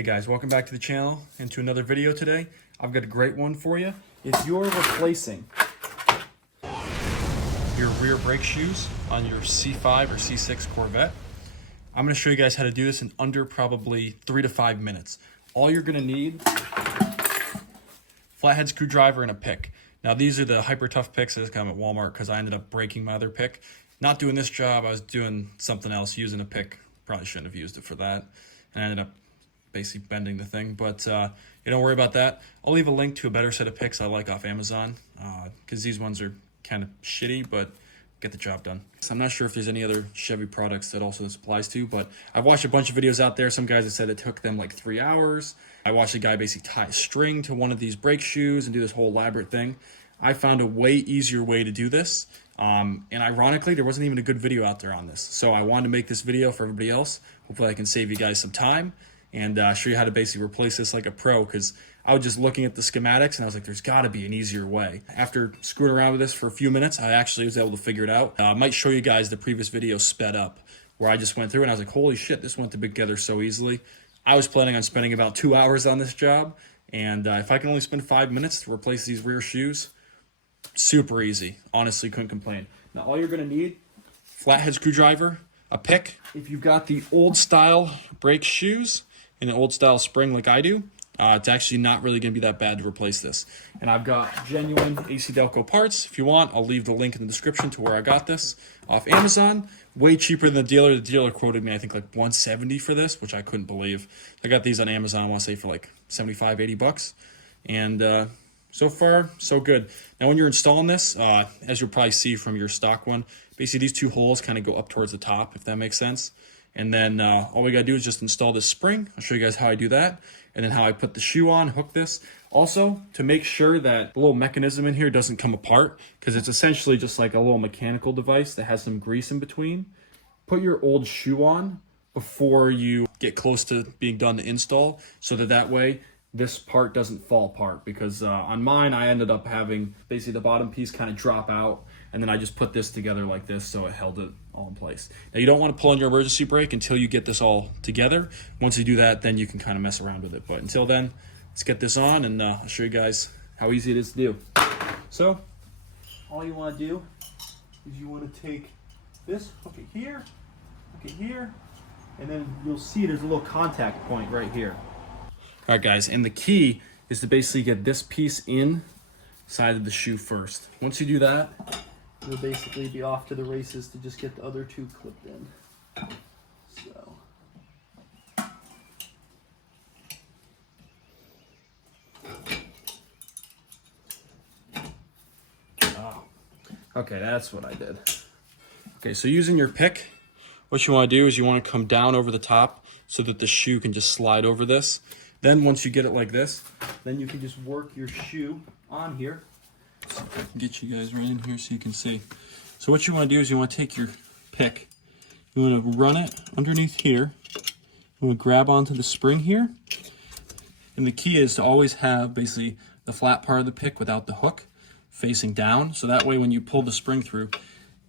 Hey guys, welcome back to the channel and to another video today. I've got a great one for you. If you're replacing your rear brake shoes on your C5 or C6 Corvette, I'm going to show you guys how to do this in under probably 3 to 5 minutes. All you're going to need, flathead screwdriver and a pick. Now these are the hyper tough picks that come at Walmart because I ended up breaking my other pick. Not doing this job, I was doing something else, using a pick. Probably shouldn't have used it for that. And I ended up basically bending the thing, but you don't worry about that. I'll leave a link to a better set of picks I like off Amazon because these ones are kind of shitty, but get the job done. So I'm not sure if there's any other Chevy products that also this applies to, but I've watched a bunch of videos out there. Some guys have said it took them like 3 hours. I watched a guy basically tie a string to one of these brake shoes and do this whole elaborate thing. I found a way easier way to do this. And ironically, there wasn't even a good video out there on this. So I wanted to make this video for everybody else. Hopefully I can save you guys some time and show you how to basically replace this like a pro, because I was just looking at the schematics and I was like, there's got to be an easier way. After screwing around with this for a few minutes, I actually was able to figure it out. I might show you guys the previous video sped up, where I just went through and I was like, holy shit, this went together so easily. I was planning on spending about 2 hours on this job, and if I can only spend 5 minutes to replace these rear shoes, super easy. Honestly, couldn't complain. Now all you're going to need, flathead screwdriver, a pick. If you've got the old style brake shoes and an old style spring like I do, it's actually not really going to be that bad to replace this. And I've got genuine AC Delco parts. If you want, I'll leave the link in the description to where I got this off Amazon. Way cheaper than the dealer. The dealer quoted me, I think, like $170 for this, which I couldn't believe. I got these on Amazon, I want to say, for like 75, 80 bucks. And so far, so good. Now, when you're installing this, as you'll probably see from your stock one, basically these two holes kind of go up towards the top, if that makes sense. And then all we got to do is just install this spring. I'll show you guys how I do that, and then how I put the shoe on, hook this. Also, to make sure that the little mechanism in here doesn't come apart, because it's essentially just like a little mechanical device that has some grease in between. Put your old shoe on before you get close to being done to install, so that way this part doesn't fall apart, because on mine I ended up having basically the bottom piece kind of drop out, and then I just put this together like this so it held it all in place. Now you don't want to pull on your emergency brake until you get this all together. Once you do that, then you can kind of mess around with it, but until then, let's get this on and I'll show you guys how easy it is to do. So all you want to do is you want to take this, hook it here, and then you'll see there's a little contact point right here. All right, guys, and the key is to basically get this piece inside of the shoe first. Once you do that, you'll basically be off to the races to just get the other two clipped in. So. Oh. Okay, that's what I did. Okay, so using your pick, what you want to do is you want to come down over the top so that the shoe can just slide over this. Then once you get it like this, then you can just work your shoe on here. So I can get you guys right in here so you can see. So what you want to do is you want to take your pick, you want to run it underneath here, you want to grab onto the spring here, and the key is to always have basically the flat part of the pick without the hook facing down, so that way when you pull the spring through,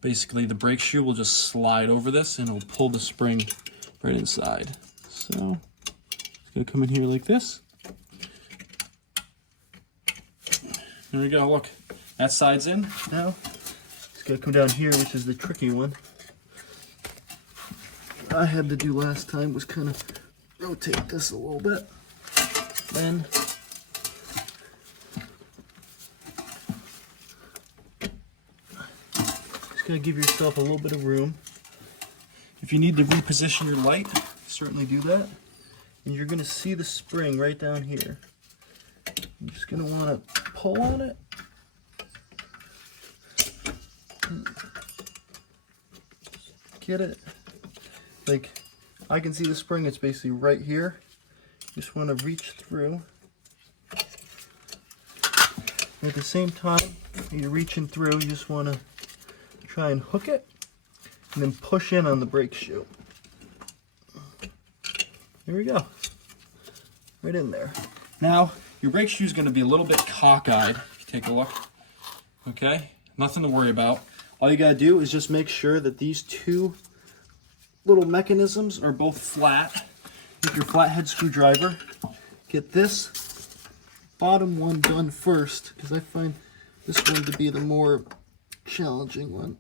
basically the brake shoe will just slide over this and it will pull the spring right inside. So it's going to come in here like this. There we go, look, that side's in. Now, it's going to come down here, which is the tricky one. What I had to do last time was kind of rotate this a little bit. Then, just going to give yourself a little bit of room. If you need to reposition your light, certainly do that. And you're going to see the spring right down here. You're just going to want to pull on it. Get it. Like, I can see the spring, it's basically right here. You just want to reach through. And at the same time, you're reaching through, you just want to try and hook it, and then push in on the brake shoe. There we go. Right in there. Now, your brake shoe is going to be a little bit cockeyed. If you take a look. Okay? Nothing to worry about. All you got to do is just make sure that these two little mechanisms are both flat. with your flathead screwdriver. Get this bottom one done first, because I find this one to be the more challenging one.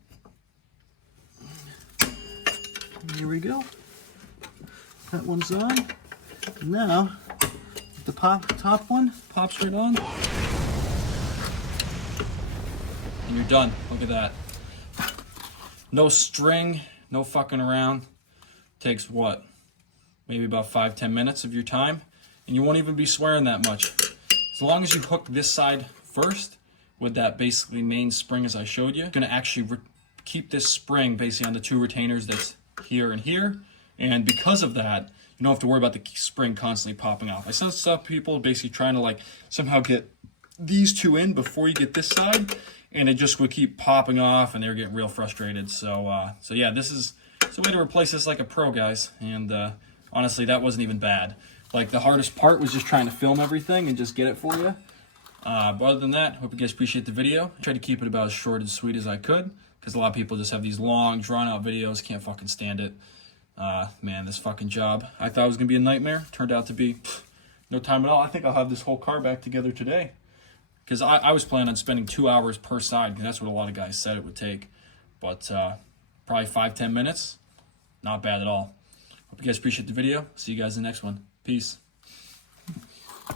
Here we go. That one's on. Now, the top one pops right on. And you're done. Look at that. No string, no fucking around. Takes what? Maybe about 5-10 minutes of your time. And you won't even be swearing that much. As long as you hook this side first with that basically main spring as I showed you, you're gonna actually keep this spring basically on the two retainers that's here and here. And because of that, you don't have to worry about the spring constantly popping off. I saw people basically trying to like somehow get these two in before you get this side, and it just would keep popping off, and they were getting real frustrated. So yeah, this is a way to replace this like a pro, guys. And honestly, that wasn't even bad. Like, the hardest part was just trying to film everything and just get it for you. But other than that, hope you guys appreciate the video. I tried to keep it about as short and sweet as I could, because a lot of people just have these long, drawn-out videos. Can't fucking stand it. Man, this fucking job. I thought it was going to be a nightmare. Turned out to be no time at all. I think I'll have this whole car back together today. Because I was planning on spending 2 hours per side, and that's what a lot of guys said it would take. But probably 5-10 minutes. Not bad at all. Hope you guys appreciate the video. See you guys in the next one. Peace.